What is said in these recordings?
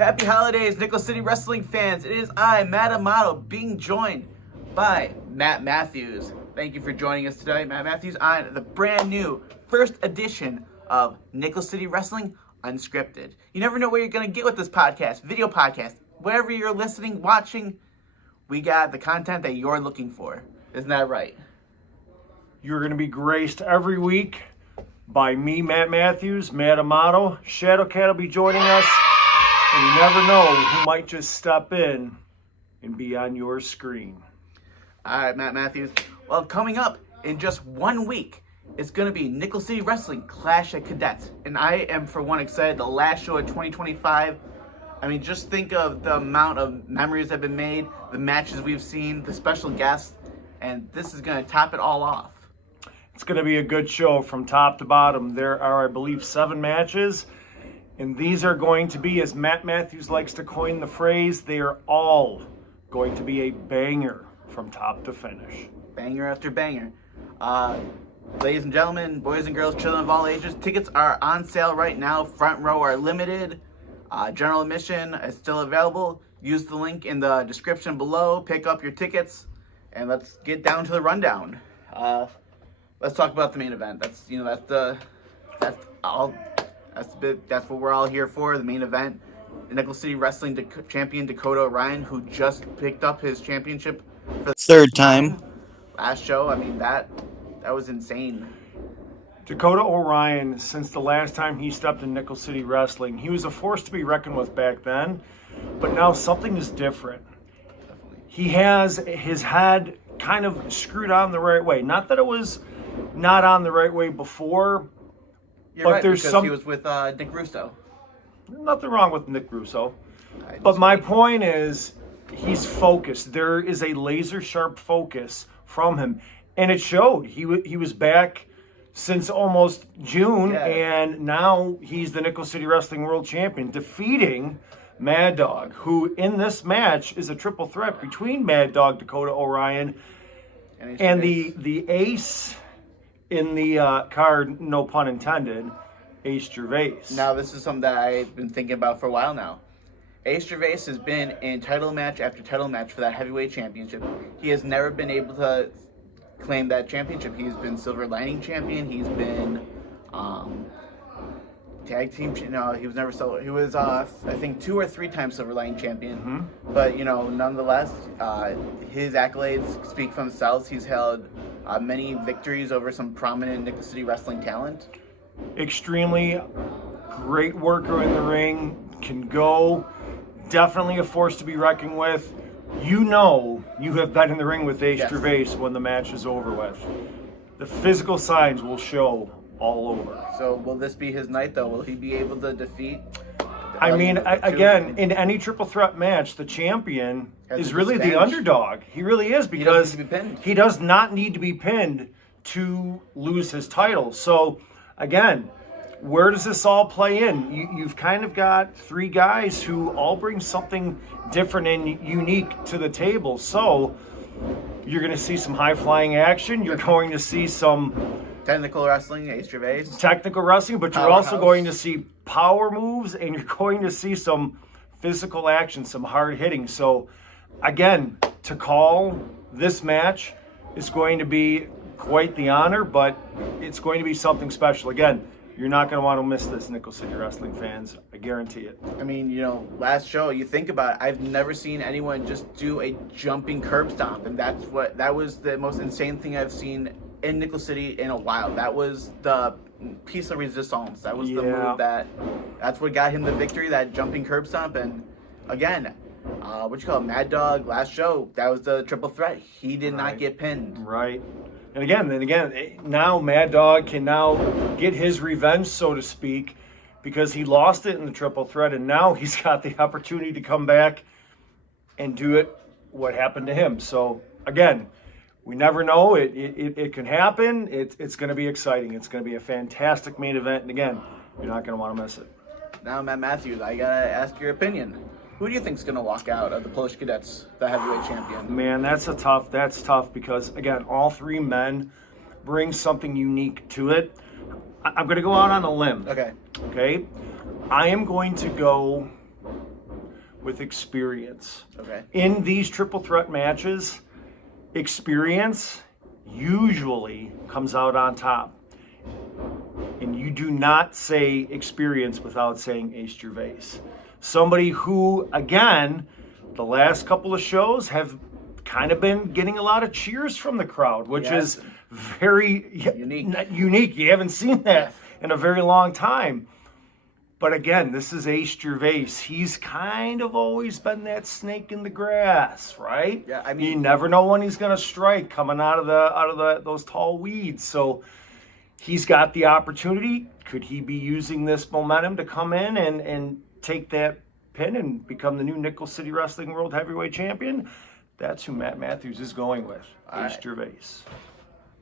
Happy holidays, Nickel City Wrestling fans. It is I, Matt Amato, being joined by Matt Matthews. Thank you for joining us today, Matt Matthews, on the brand new first edition of Nickel City Wrestling Unscripted. You never know what you're going to get with this podcast, video podcast. Wherever you're listening, watching, we got the content that you're looking for. Isn't that right? You're going to be graced every week by me, Matt Matthews, Matt Amato. Shadowcat will be joining us. And you never know who might just step in and be on your screen. All right, Matt Matthews. Well, coming up in just 1 week, it's going to be Nickel City Wrestling Clash at Cadets. And I am, for one, excited. The last show of 2025. I mean, just think of the amount of memories that have been made, the matches we've seen, the special guests, and this is going to top it all off. It's going to be a good show from top to bottom. There are, I believe, 7 matches. And these are going to be, as Matt Matthews likes to coin the phrase, they are all going to be a banger from top to finish. Banger after banger. Ladies and gentlemen, boys and girls, children of all ages, tickets are on sale right now. Front row are limited. General admission is still available. Use the link in the description below. Pick up your tickets, and let's get down to the rundown. Let's talk about the main event. That's what we're all here for. The main event. The Nickel City Wrestling champion Dakota Orion, who just picked up his championship for the third time. Last show. I mean, that was insane. Dakota Orion, since the last time he stepped in Nickel City Wrestling, he was a force to be reckoned with back then, but now something is different. Definitely. He has his head kind of screwed on the right way. Not that it was not on the right way before, You're but right, there's because some. he was with Nick Russo. Nothing wrong with Nick Russo. But my point is, he's focused. There is a laser sharp focus from him, and it showed. He was back since almost June, and now he's the Nickel City Wrestling World Champion, defeating Mad Dog, who in this match is a triple threat between Mad Dog, Dakota Orion, and the ace in the card, no pun intended, Ace Gervais. Now, this is something that I've been thinking about for a while now. Ace Gervais has been in title match after title match for that heavyweight championship. He has never been able to claim that championship. He's been Silver Lining champion. He's been tag team. No, he was never Silver. He was I think 2 or 3 times Silver Lining champion. Mm-hmm. But nonetheless, his accolades speak for themselves. He's held many victories over some prominent Nickel City Wrestling talent. Extremely great worker in the ring, can go, definitely a force to be reckoned with. You know you have been in the ring with Ace Gervais when the match is over with. The physical signs will show all over. So will this be his night, though? Will he be able to defeat? I mean, again, in any triple threat match, the champion is really the underdog. He really is, because he does not need to be pinned to lose his title. So, again, where does this all play in? You've kind of got 3 guys who all bring something different and unique to the table. So you're going to see some high-flying action. You're going to see some technical wrestling, Ace Gervais. Technical wrestling, but you're also going to see power moves, and you're going to see some physical action, some hard hitting. So, again, to call this match is going to be quite the honor, but it's going to be something special. Again, you're not going to want to miss this, Nickel City Wrestling fans. I guarantee it. I mean, last show, you think about it, I've never seen anyone just do a jumping curb stomp, and that was the most insane thing I've seen in Nickel City in a while. That was the piece of resistance. That was the move that's what got him the victory, that jumping curb stomp. And again, Mad Dog last show, that was the triple threat. He did not get pinned. Right. And again, now Mad Dog can now get his revenge, so to speak, because he lost it in the triple threat, and now he's got the opportunity to come back and do it what happened to him. So, again, we never know. It can happen. It's going to be exciting. It's going to be a fantastic main event, and again, you're not going to want to miss it. Now, Matt Matthews, I got to ask your opinion. Who do you think is going to walk out of the Polish Cadets, the heavyweight champion? Man, that's tough because, again, all 3 men bring something unique to it. I'm going to go out on a limb. Okay. I am going to go with experience. Okay. In these triple threat matches, experience usually comes out on top. And you do not say experience without saying Ace Gervais. Somebody who, again, the last couple of shows have kind of been getting a lot of cheers from the crowd, which is very unique. You haven't seen that in a very long time. But again, this is Ace Gervais. He's kind of always been that snake in the grass, right? Yeah, I mean, you never know when he's going to strike coming out of those tall weeds. So he's got the opportunity. Could he be using this momentum to come in and take that pin and become the new Nickel City Wrestling World Heavyweight Champion? That's who Matt Matthews is going with, Ace Gervais.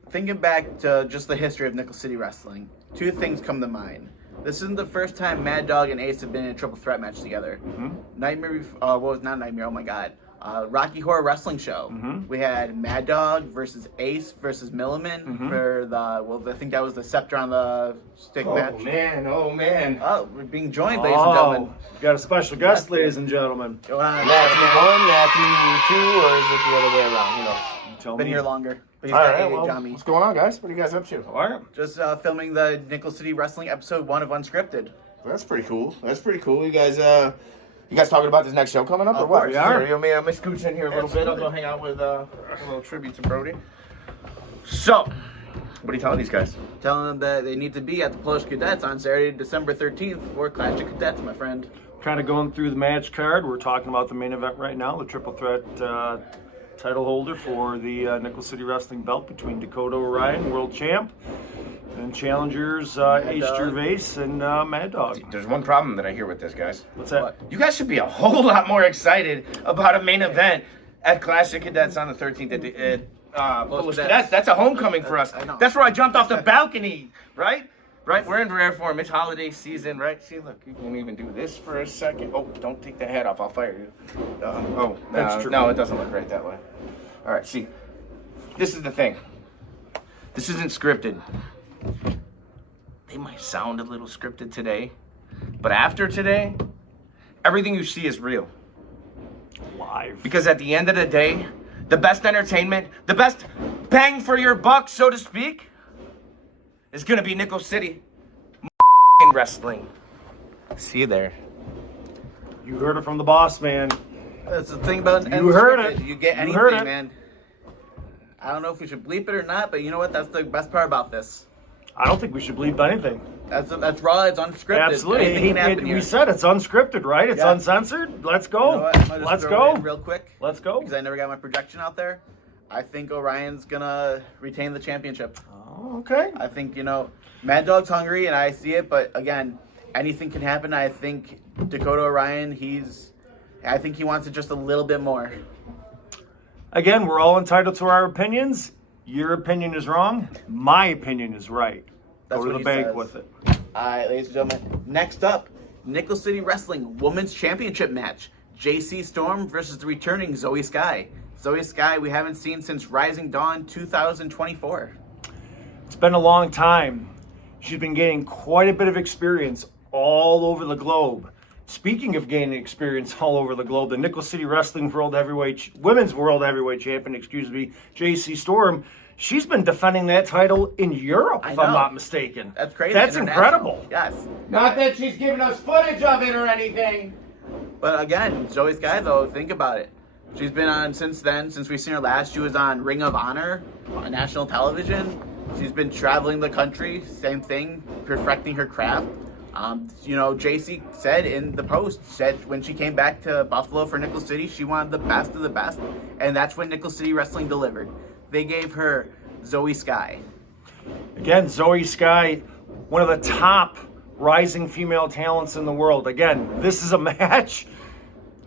Thinking back to just the history of Nickel City Wrestling, two things come to mind. This isn't the first time Mad Dog and Ace have been in a triple threat match together. Nightmare, not Nightmare, oh my God. Rocky Horror Wrestling Show. We had Mad Dog versus Ace versus Milliman for the, I think that was the Scepter on the Stick match. Oh man. Oh, we're being joined, ladies and gentlemen. We got a special guest, ladies and gentlemen. Matthew 1, Matthew 2, or is it the other way around? Who knows? Tell Been me. here longer. But he's All got right, a well, Johnny. what's going on, guys? What are you guys up to? All right. Just filming the Nickel City Wrestling episode 1 of Unscripted. That's pretty cool. You guys talking about this next show coming up, or what? Course. We are. I'm gonna scooch in here a little bit. I'll go hang out with a little tribute to Brody. So, what are you telling these guys? Telling them that they need to be at the Polish Cadets on Saturday, December 13th for Clash of Cadets, my friend. Kind of going through the match card. We're talking about the main event right now, the triple threat title holder for the Nickel City Wrestling belt between Dakota Orion, world champ, and challengers Ace Gervais and Mad Dog. There's one problem that I hear with this, guys. What's that? What? You guys should be a whole lot more excited about a main event at Clash of Cadets on the 13th at the Polish Cadets. That's a homecoming for us. I know. That's where I jumped off the balcony, right? Right, we're in rare form. It's holiday season, right? See, look, you can even do this for a second. Oh, don't take the hat off. I'll fire you. That's true. No, it doesn't look right that way. All right, see, this is the thing. This isn't scripted. They might sound a little scripted today, but after today, everything you see is real. Live. Because at the end of the day, the best entertainment, the best bang for your buck, so to speak, is going to be Nickel City Wrestling. See you there. You heard it from the boss, man. That's the thing about You heard it. You get You anything, heard it. man. I don't know if we should bleep it or not, but you know what? That's the best part about this. I don't think we should bleep anything. That's raw. It's unscripted. Absolutely. Anything can happen here. We said it's unscripted, right? It's Yeah. uncensored. Let's You go. know what? I'm gonna just Let's throw it go. in real quick. Let's go. Because I never got my projection out there. I think Orion's gonna retain the championship. Oh, okay. I think, Mad Dog's hungry and I see it, but again, anything can happen. I think Dakota Orion, I think he wants it just a little bit more. Again, we're all entitled to our opinions. Your opinion is wrong. My opinion is right. That's Go to what the he bank says. with it. All right, ladies and gentlemen. Next up, Nickel City Wrestling Women's Championship match. JC Storm versus the returning Zoe Sky. Zoe Sky we haven't seen since Rising Dawn 2024. It's been a long time. She's been gaining quite a bit of experience all over the globe. Speaking of gaining experience all over the globe, the Nickel City Wrestling Women's World Heavyweight Champion, JC Storm, she's been defending that title in Europe, if I'm not mistaken. That's crazy. That's International. incredible. Yes. Not that she's giving us footage of it or anything. But again, Zoe Sky, though, think about it. She's been on since then, since we've seen her last. She was on Ring of Honor on national television. She's been traveling the country, same thing, perfecting her craft. JC said in the post, when she came back to Buffalo for Nickel City, she wanted the best of the best, and that's when Nickel City Wrestling delivered. They gave her Zoe Sky. Again, Zoe Sky, one of the top rising female talents in the world. Again, this is a match,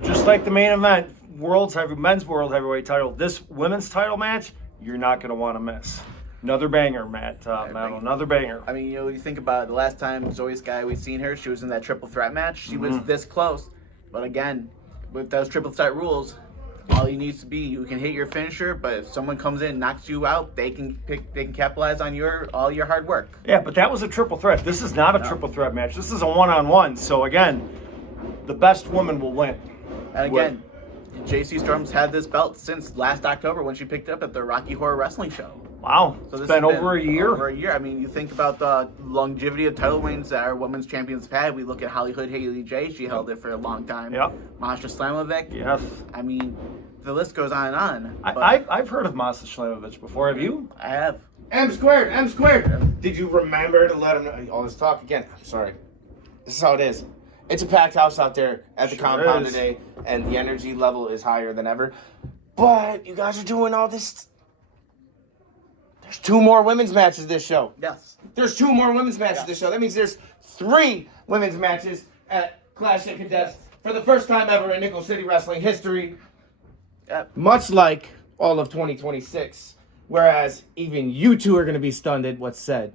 just like the main event, men's world heavyweight title. This women's title match, you're not going to want to miss. Another banger, Matt. Another banger. I mean, you think about it, the last time Zoe Sky we've seen her, she was in that triple threat match. She was this close. But again, with those triple threat rules, all you need to be, you can hit your finisher, but if someone comes in and knocks you out, they can capitalize on all your hard work. Yeah, but that was a triple threat. This is not a triple threat match. This is a one-on-one. So again, the best woman will win. And again, JC Storm's had this belt since last October when she picked it up at the Rocky Horror Wrestling Show. Wow, So it's this been has over a year. Over a year. I mean, you think about the longevity of title reigns that our women's champions have had. We look at Hollywood Haley J. She held it for a long time. Yep. Masha Slamovic. Yes. I mean, the list goes on and on. I've heard of Masha Slamovic before. Have you? I have. M squared, M squared. Did you remember to let him know? All this talk again. I'm sorry. This is how it is. It's a packed house out there at the compound is. today, and the energy level is higher than ever. But you guys are doing all this. There's 2 more women's matches this show. Yes. There's 2 more women's matches this show. That means there's 3 women's matches at Clash of Cadets for the first time ever in Nickel City Wrestling history. Yep. Much like all of 2026. Whereas even you 2 are going to be stunned at what's said.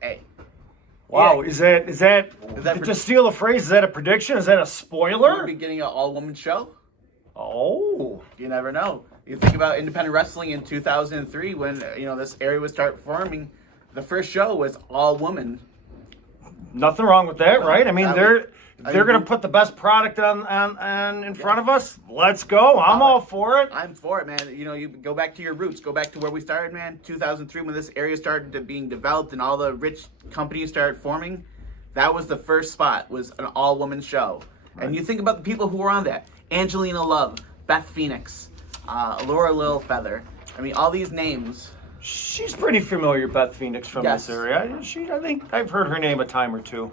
Hey. Wow, Yeah. is that to steal a phrase, is that a prediction? Is that a We'll spoiler? be getting an all-woman show. Oh. You never know. You think about independent wrestling in 2003 when, this area would start forming. The first show was all women. Nothing wrong with that, right? I mean, they're going to mean, put the best product on in front of us. Let's go. I'm all for it. I'm for it, man. You go back to your roots. Go back to where we started, man. 2003 when this area started being developed and all the rich companies started forming. That was the first spot, was an all-woman show. Right. And you think about the people who were on that. Angelina Love, Beth Phoenix, Laura Littlefather. I mean, all these names. She's pretty familiar, Beth Phoenix, from Yes. this area. I think I've heard her name a time or two.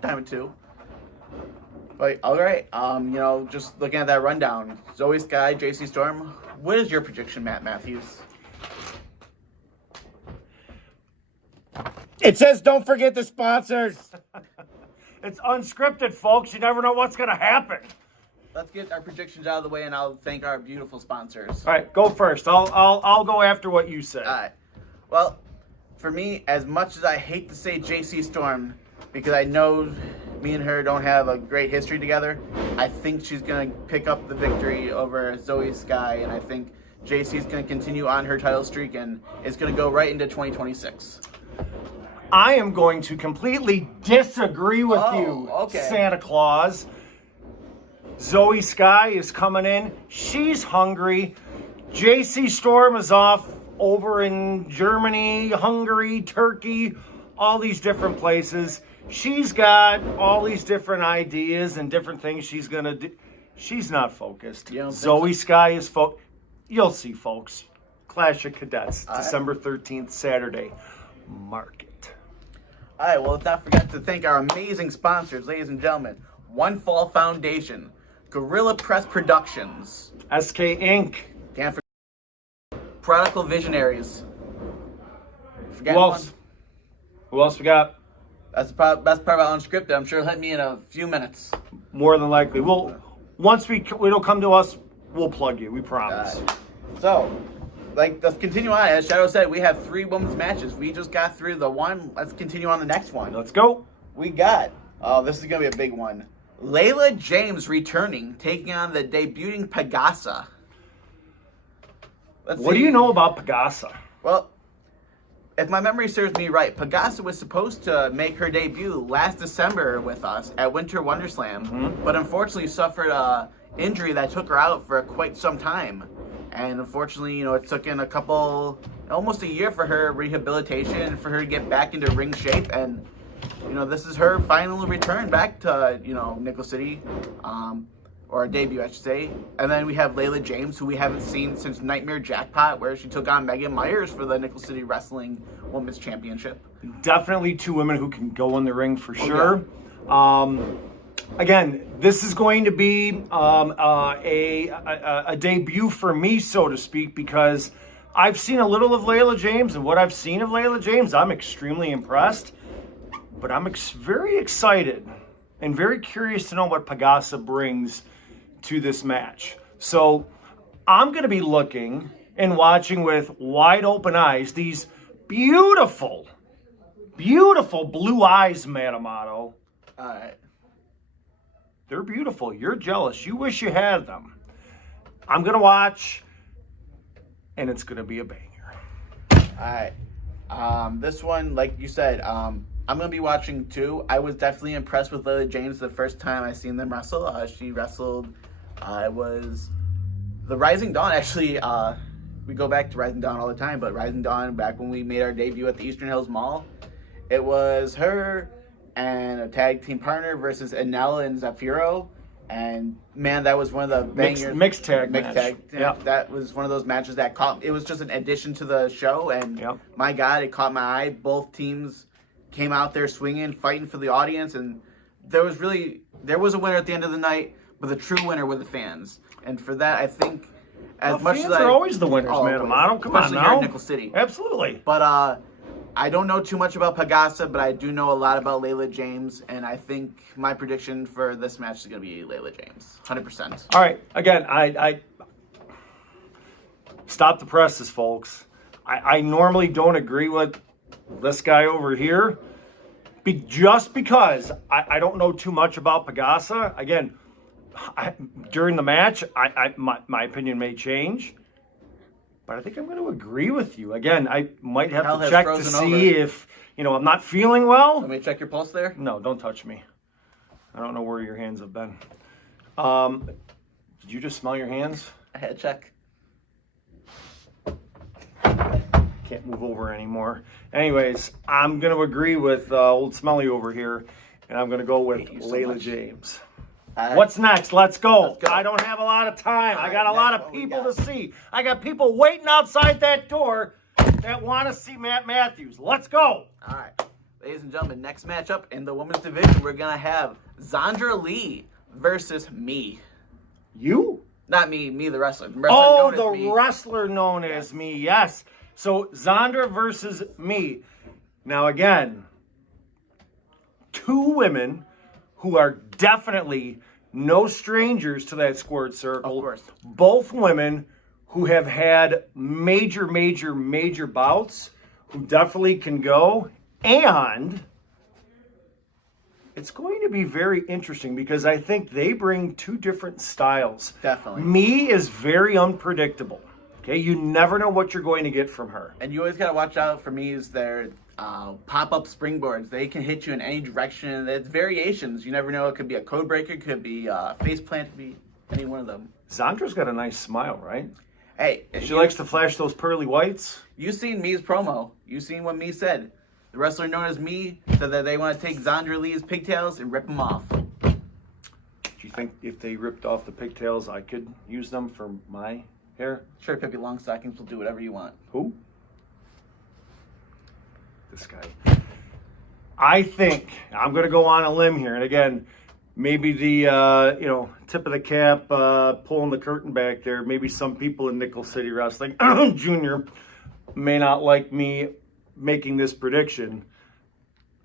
But, all right, just looking at that rundown. Zoe Sky, JC Storm. What is your prediction, Matt Matthews? It says don't forget the sponsors. It's unscripted, folks. You never know what's going to happen. Let's get our predictions out of the way, and I'll thank our beautiful sponsors. All right, go first. I'll go after what you said. All right. Well, for me, as much as I hate to say JC Storm, because I know me and her don't have a great history together, I think she's going to pick up the victory over Zoe Sky, and I think JC's going to continue on her title streak, and it's going to go right into 2026. I am going to completely disagree with you, okay. Santa Claus. Zoe Sky is coming in. She's hungry. JC Storm is off over in Germany, Hungary, Turkey, all these different places. She's got all these different ideas and different things she's going to do. She's not focused. Zoe Sky is focused. You'll see, folks. Clash of Cadets, December 13th, Saturday. Mark it. All right, well, let's not forget to thank our amazing sponsors, ladies and gentlemen. One Fall Foundation, Gorilla Press Productions, SK Inc. Can't forget Prodigal Visionaries. Forget Who else? one. Who else we got? That's the best part about Unscripted. I'm sure it'll hit me in a few minutes. More than likely. Once it'll come to us, we'll plug you. We promise. So, let's continue on. As Shadow said, we have 3 women's matches. We just got through the one. Let's continue on the next one. Let's go. We got, this is going to be a big one. Layla James returning, taking on the debuting Pegasa. What do you know about Pegasa? Well, if my memory serves me right, Pegasa was supposed to make her debut last December with us at Winter Wonderslam, but unfortunately suffered a injury that took her out for quite some time. And unfortunately, it took in almost a year for her rehabilitation, for her to get back into ring shape. And, this is her final return back to, Nickel City, or a debut, I should say. And then we have Layla James, who we haven't seen since Nightmare Jackpot, where she took on Megan Myers for the Nickel City Wrestling Women's Championship. Definitely 2 women who can go in the ring for sure. Again, this is going to be a debut for me, so to speak, because I've seen a little of Layla James, and what I've seen of Layla James, I'm extremely impressed. But I'm very excited and very curious to know what Pegasa brings to this match. So I'm going to be looking and watching with wide open eyes these beautiful, beautiful blue eyes, Matamato. All right. They're beautiful. You're jealous. You wish you had them. I'm going to watch, and it's going to be a banger. All right. This one, like you said, I'm going to be watching too. I was definitely impressed with Layla James the first time I seen them wrestle. She wrestled It was the Rising Dawn. Actually, we go back to Rising Dawn all the time, but Rising Dawn, back when we made our debut at the Eastern Hills Mall, it was her and a tag team partner versus Enel and Zafiro. And man, that was one of the bangers. Mixed tag match. Yeah, that was one of those matches that caught. It was just an addition to the show, and my God, it caught my eye. Both teams came out there swinging, fighting for the audience, and there was a winner at the end of the night, but the true winner were the fans. And for that, I think as much fans as are always the winners, man. Amato, come on now. Here in Nickel City, absolutely. But I don't know too much about Pagasa, but I do know a lot about Layla James, and I think my prediction for this match is going to be Layla James, 100%. All right, again, I stop the presses, folks. I normally don't agree with this guy over here, just because I don't know too much about Pagasa. Again, during the match, my opinion may change. But I think I'm going to agree with you. Again, I might have to check to see if, I'm not feeling well. Let me check your pulse there. No, don't touch me. I don't know where your hands have been. Did you just smell your hands? I had to check. Can't move over anymore. Anyways, I'm going to agree with old Smelly over here, and I'm going to go with Layla James. What's next? Let's go. I don't have a lot of time. I got a lot of people to see. I got people waiting outside that door that want to see Matt Matthews. Let's go. All right. Ladies and gentlemen, next matchup in the women's division, we're going to have Zandra Lee versus me. You? Not me, the wrestler. The wrestler known as me, yes. So Zandra versus me. Now again, two women who are definitely no strangers to that squared circle. Of course. Both women who have had major bouts, who definitely can go. And it's going to be very interesting because I think they bring two different styles. Definitely. Me is very unpredictable. Okay, you never know what you're going to get from her. And you always got to watch out for me is their pop-up springboards. They can hit you in any direction. It's variations. You never know. It could be a code breaker. It could be face plant. It could be any one of them. Zandra's got a nice smile, right? Hey. She likes to flash those pearly whites. You seen Me's promo. You seen what Me said. The wrestler known as Me said that they want to take Zandra Lee's pigtails and rip them off. Do you think if they ripped off the pigtails, I could use them for my hair? Sure, Pippi Longstockings will do whatever you want. Who? This guy. I think I'm going to go on a limb here, and again, maybe the tip of the cap, pulling the curtain back there. Maybe some people in Nickel City Wrestling Junior may not like me making this prediction.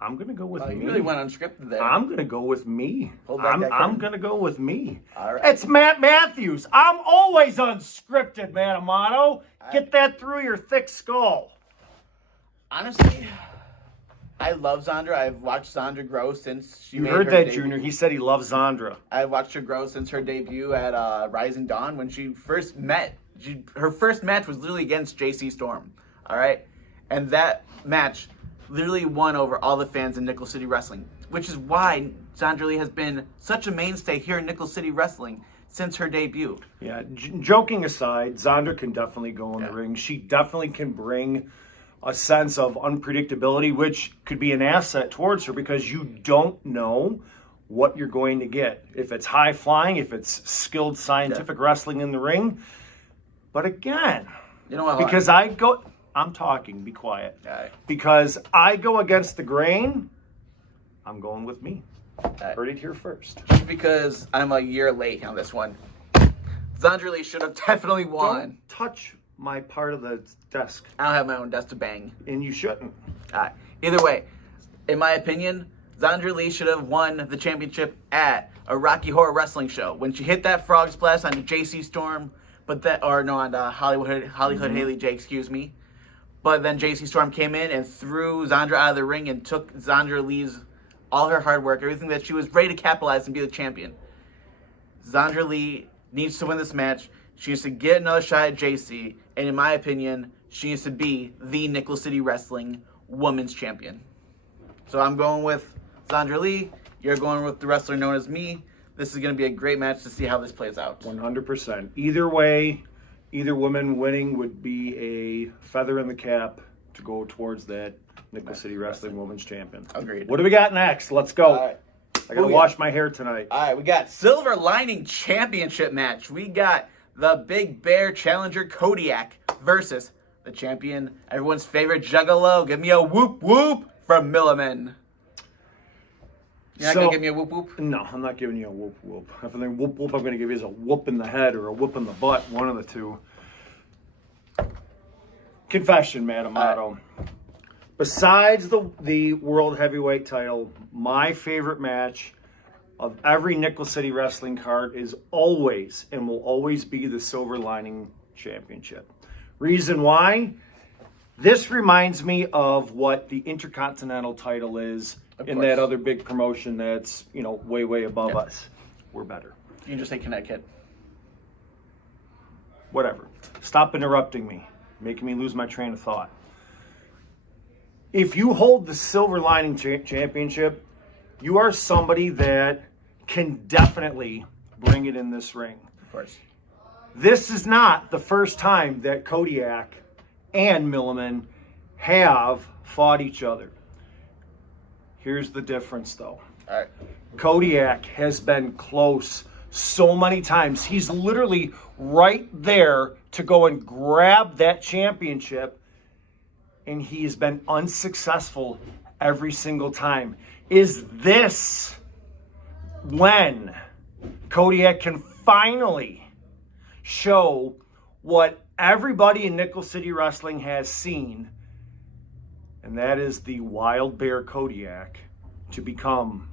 I'm going to go with me. You really went unscripted there. I'm going to go with me. I'm going to go with me. All right. It's Matt Matthews. I'm always unscripted, man, Amato. Get that through your thick skull. Honestly, I love Zandra. I've watched Zandra grow since she made her heard that, debut. Junior. He said he loves Zandra. I've watched her grow since her debut at Rising Dawn when she first met. Her first match was literally against JC Storm. All right? And that match literally won over all the fans in Nickel City Wrestling, which is why Zandra Lee has been such a mainstay here in Nickel City Wrestling since her debut. Yeah, joking aside, Zandra can definitely go in the ring. She definitely can bring a sense of unpredictability, which could be an asset towards her because you don't know what you're going to get. If it's high flying, if it's skilled scientific wrestling in the ring. But again, you know what? Because I'm talking, be quiet. Right. Because I go against the grain, I'm going with me. Heard it here first. Just because I'm a year late on this one. Zandra Lee should have definitely won. Don't touch my part of the desk. I don't have my own desk to bang. And you shouldn't. Either way, in my opinion, Zandra Lee should have won the championship at a Rocky Horror Wrestling show. When she hit that frog splash on JC Storm, on the Hollywood Haley J, excuse me. But then JC Storm came in and threw Zandra out of the ring and took Zandra Lee's, all her hard work, everything that she was ready to capitalize and be the champion. Zandra Lee needs to win this match. She needs to get another shot at JC. And in my opinion, she needs to be the Nickel City Wrestling Women's Champion. So I'm going with Zandra Lee. You're going with the wrestler known as Me. this is going to be a great match to see how this plays out. 100%. Either way, either woman winning would be a feather in the cap to go towards that Nickel City Wrestling Women's Champion. Agreed. What do we got next? Let's go. All right. I got to wash my hair tonight. All right, we got Silver Lining Championship match. We got the Big Bear Challenger Kodiak versus the champion, everyone's favorite Juggalo. Give me a whoop whoop from Milliman. You're not going to give me a whoop whoop? No, I'm not giving you a whoop whoop. If I think whoop whoop, I'm going to give you is a whoop in the head or a whoop in the butt, one of the two. Confession, Madam Otto. Besides the World Heavyweight title, my favorite match of every Nickel City Wrestling card is always and will always be the Silver Lining Championship. Reason why? This reminds me of what the Intercontinental title is in that other big promotion that's, way, way above us. We're better. You can just say Connecticut. Whatever. Stop interrupting me, making me lose my train of thought. If you hold the Silver Lining Championship, you are somebody that can definitely bring it in this ring. Of course. This is not the first time that Kodiak and Milliman have fought each other. Here's the difference, though. All right. Kodiak has been close so many times. He's literally right there to go and grab that championship, and he has been unsuccessful every single time. Is this when Kodiak can finally show what everybody in Nickel City Wrestling has seen, and that is the Wild Bear Kodiak to become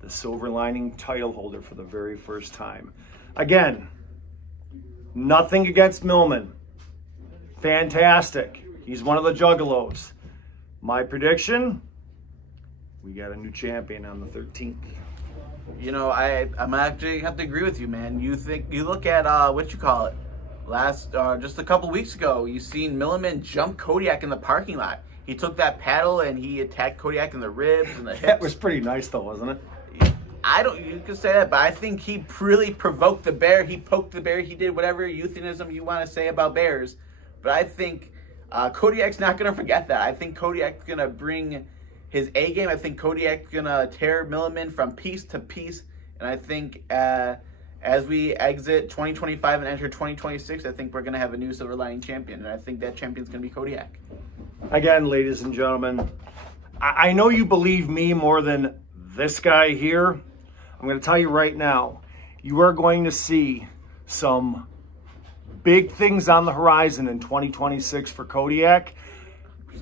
the Silver Lining title holder for the very first time? Again, nothing against Millman. Fantastic. He's one of the Juggalos. My prediction, we got a new champion on the 13th. I'm actually have to agree with you, man. You look at just a couple weeks ago, you seen Milliman jump Kodiak in the parking lot. He took that paddle and he attacked Kodiak in the ribs and the hips. That was pretty nice, though, wasn't it? You could say that, but I think he really provoked the bear. He poked the bear. He did whatever euphemism you want to say about bears. But I think Kodiak's not going to forget that. I think Kodiak's going to bring his A game. I think Kodiak's going to tear Milliman from piece to piece. And I think as we exit 2025 and enter 2026, I think we're going to have a new Silver Lining champion. And I think that champion's going to be Kodiak. Again, ladies and gentlemen, I know you believe me more than this guy here. I'm going to tell you right now, you are going to see some big things on the horizon in 2026 for Kodiak.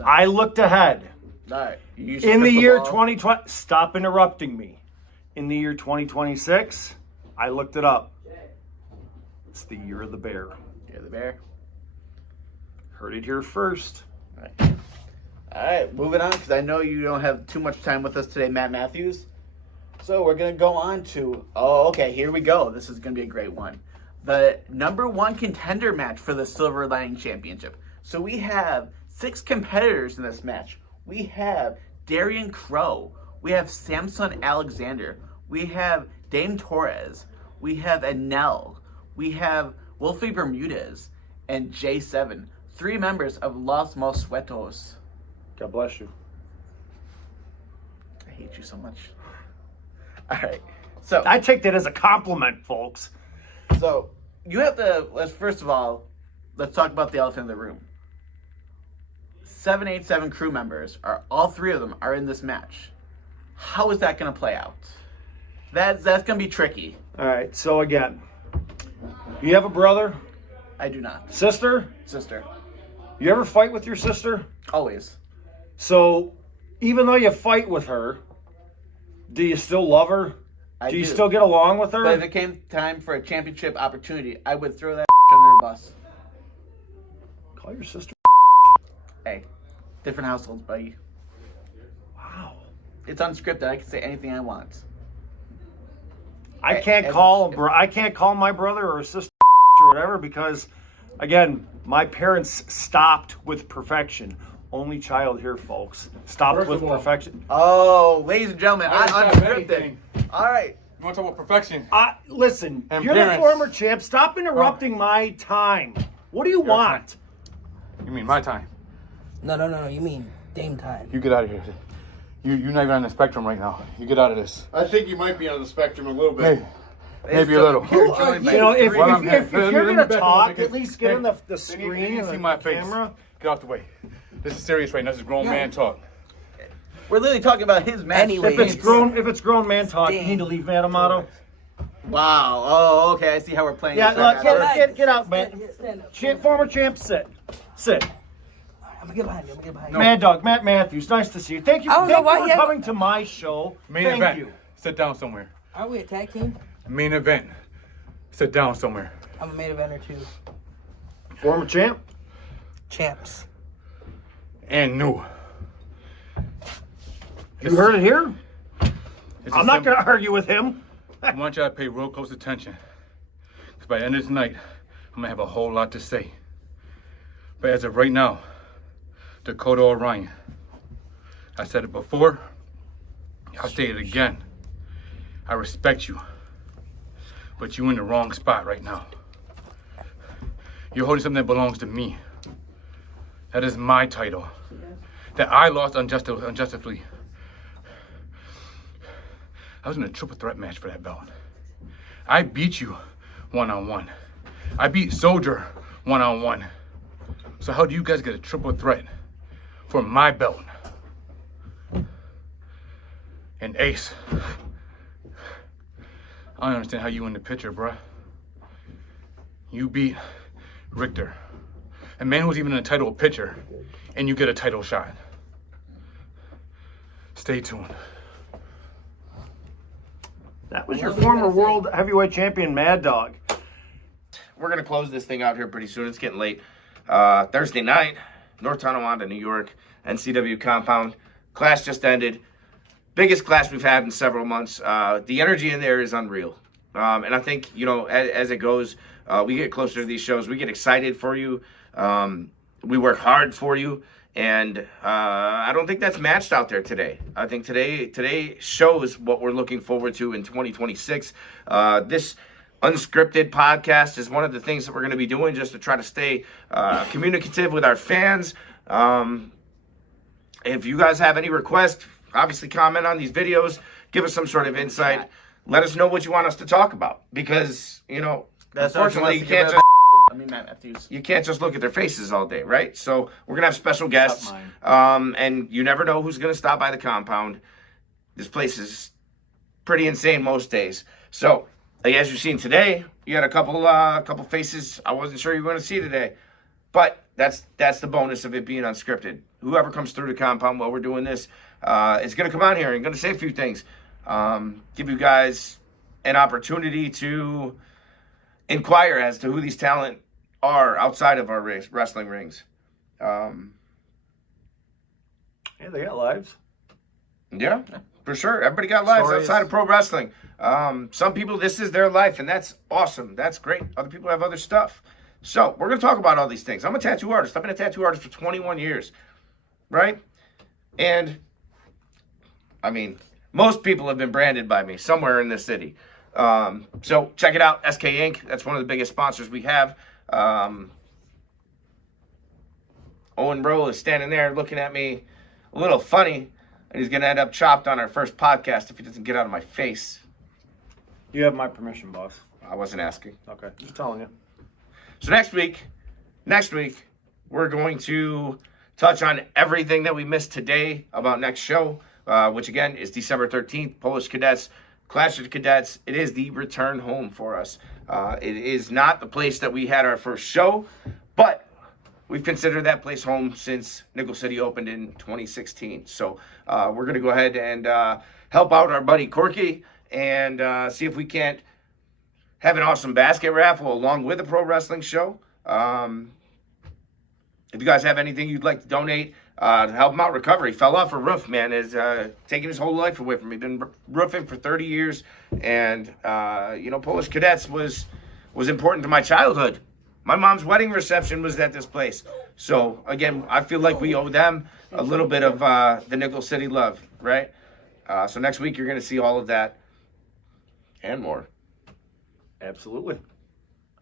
I looked ahead. All right. In the year 2020, stop interrupting me. In the year 2026, I looked it up. It's the year of the bear. Year of the bear. Heard it here first. All right, moving on, because I know you don't have too much time with us today, Matt Matthews. So we're going to go on to, here we go. This is going to be a great one. The number one contender match for the Silver Lining Championship. So we have 6 competitors in this match. We have Darian Crow. We have Samson Alexander. We have Dame Torres. We have Anel. We have Wolfie Bermudez and J7. 3 members of Los Mosquetos. God bless you. I hate you so much. All right. So I take that as a compliment, folks. So you have to, first of all, let's talk about the elephant in the room. 787 crew members, all 3 of them are in this match. How is that going to play out? That's going to be tricky. All right. So again, you have a brother? I do not. Sister? Sister. You ever fight with your sister? Always. So, even though you fight with her, do you still love her? Do you still get along with her? But if it came time for a championship opportunity, I would throw that under a bus. Call your sister. Hey, different households, buddy. Wow. It's unscripted. I can say anything I want. I can't call my brother or a sister or whatever because, again, my parents stopped with perfection. Only child here, folks. Stopped with perfection. Oh, ladies and gentlemen, unscripted. All right. You want to talk about perfection? Listen, And you're the parents. former champ. Stop interrupting my time. What do you want? You mean my time? No. You mean Dame time. You get out of here. You're not even on the spectrum right now. You get out of this. I think you might be on the spectrum a little bit. Maybe a little. Who are you? You know, if Well, I'm- you're let me going to back up talk, because- at least get on the They screen need and to see the my face. camera. Get out the way. This is serious right now. This is grown man talk. We're literally talking about his match. Anyway. If it's grown man talk, you need to leave, man, Amato. Wow. Oh, okay. I see how we're playing. Yeah, this look, right now. get out, man. Stand up. Former champ, sit. I'm gonna get behind you. Mad Dog, Matt Matthews, nice to see you. Thank you, I don't know thank why you he for had- coming to my show. Main Thank event. you. Sit down somewhere. Aren't we a tag team? Main event. Sit down somewhere. I'm a main eventer too. Former champ. Champs. And new. You heard it here. It's I'm not going to argue with him. I want y'all to pay real close attention. Because by the end of the night, I'm going to have a whole lot to say. But as of right now, Dakota Orion. I said it before. I'll say it again. I respect you. But you're in the wrong spot right now. You're holding something that belongs to me. That is my title. That I lost unjustly. I was in a triple threat match for that belt. I beat you one-on-one. I beat Soldier one-on-one. So how do you guys get a triple threat for my belt? And Ace. I don't understand how you in the picture, bruh. You beat Richter, a man who's even in a title picture, and you get a title shot. Stay tuned. That was your former world heavyweight champion, Mad Dog. We're going to close this thing out here pretty soon. It's getting late. Thursday night, North Tonawanda, New York, NCW compound. Clash just ended. Biggest clash we've had in several months. The energy in there is unreal. And I think, you know, as it goes, we get closer to these shows. We get excited for you. We work hard for you. And I don't think that's matched out there today. I think today shows what we're looking forward to in 2026. This Unscripted podcast is one of the things that we're going to be doing just to try to stay communicative with our fans. If you guys have any requests, obviously comment on these videos. Give us some sort of insight. Let us know what you want us to talk about. Because, you know, unfortunately, you can't just... Matt Matthews. You can't just look at their faces all day, right? So we're going to have special guests. And you never know who's going to stop by the compound. This place is pretty insane most days. So, as you've seen today, you had a couple faces I wasn't sure you were going to see today. But that's the bonus of it being unscripted. Whoever comes through the compound while we're doing this is going to come out here and going to say a few things. Give you guys an opportunity to inquire as to who these talent are outside of our wrestling rings. Yeah, they got lives. Yeah, for sure. Everybody got lives Stories. outside of pro wrestling. Some people, this is their life, and that's awesome. That's great. Other people have other stuff. So we're going to talk about all these things. I'm a tattoo artist. I've been a tattoo artist for 21 years, right? And, I mean, most people have been branded by me somewhere in this city. So check it out, SK Inc. That's one of the biggest sponsors we have. Owen Rowe is standing there looking at me a little funny, and he's going to end up chopped on our first podcast if he doesn't get out of my face. You have my permission, boss. I wasn't asking. Okay, just telling you. So next week, we're going to touch on everything that we missed today about next show, which again is December 13th, Polish Cadets, Clash of the Cadets. It is the return home for us. It is not the place that we had our first show, but we've considered that place home since Nickel City opened in 2016. So we're going to go ahead and help out our buddy Corky and see if we can't have an awesome basket raffle along with a pro wrestling show. If you guys have anything you'd like to donate to help him out recover, he fell off a roof, man. Is taking his whole life away from him. He's been roofing for 30 years, and Polish Cadets was important to my childhood. My mom's wedding reception was at this place. So again, I feel like we owe them a little bit of the Nickel City love, right? So next week you're going to see all of that. And more. Absolutely.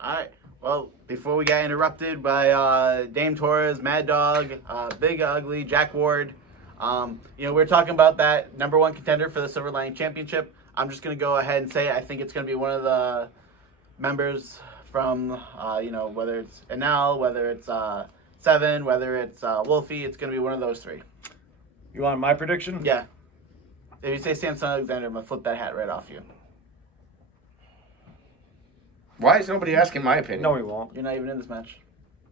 All right. Well, before we got interrupted by Dame Torres, Mad Dog, Big Ugly, Jack Ward, we're talking about that number one contender for the Silver Lining Championship. I'm just going to go ahead and say I think it's going to be one of the members from, whether it's Enel, whether it's Seven, whether it's Wolfie, it's going to be one of those three. You want my prediction? Yeah. If you say Samson Alexander, I'm going to flip that hat right off you. Why is nobody asking my opinion? No, he won't. You're not even in this match.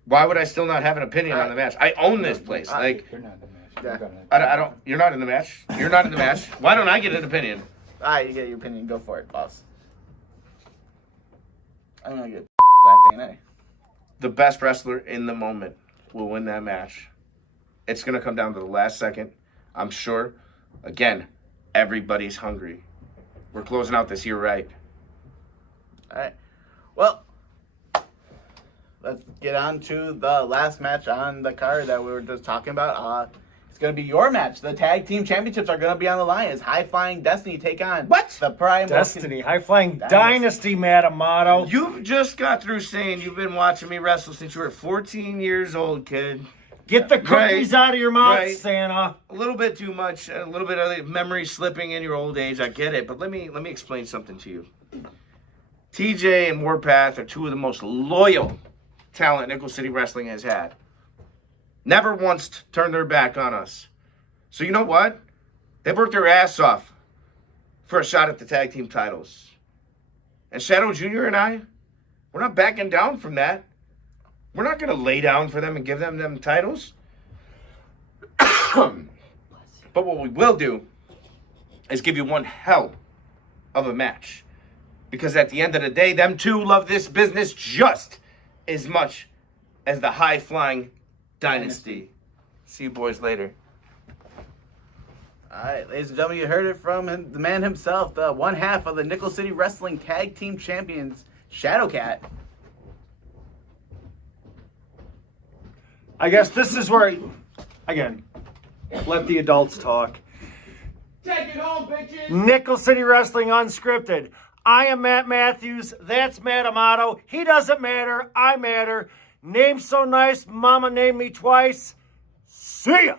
Why would I still not have an opinion on the match? I own this place. Like, You're not in the match. Yeah. You're gonna- I don't. You're not in the match. You're not in the match. Why don't I get an opinion? All right, you get your opinion. Go for it, boss. I'm going to get laughing, eh? The best wrestler in the moment will win that match. It's going to come down to the last second. I'm sure. Again, everybody's hungry. We're closing out this year right. All right. Well, let's get on to the last match on the card that we were just talking about. It's going to be your match. The tag team championships are going to be on the line as High Flying Destiny take on the Prime Destiny. High Flying Dynasty, Matt Amato. You just got through saying you've been watching me wrestle since you were 14 years old, kid. Get the cookies out of your mouth, Right. Santa. A little bit too much, a little bit of memory slipping in your old age. I get it, but let me explain something to you. TJ and Warpath are two of the most loyal talent Nickel City Wrestling has had. Never once turned their back on us. So you know what? They worked their ass off for a shot at the tag team titles. And Shadow Jr. and I, we're not backing down from that. We're not going to lay down for them and give them titles. But what we will do is give you one hell of a match. Because at the end of the day, them two love this business just as much as the High Flying Dynasty. See you boys later. All right, ladies and gentlemen, you heard it from the man himself, the one half of the Nickel City Wrestling Tag Team Champions, Shadowcat. I guess this is where, again, let the adults talk. Take it home, bitches! Nickel City Wrestling Unscripted. I am Matt Matthews. That's Matt Amato. He doesn't matter. I matter. Name so nice, mama named me twice. See ya!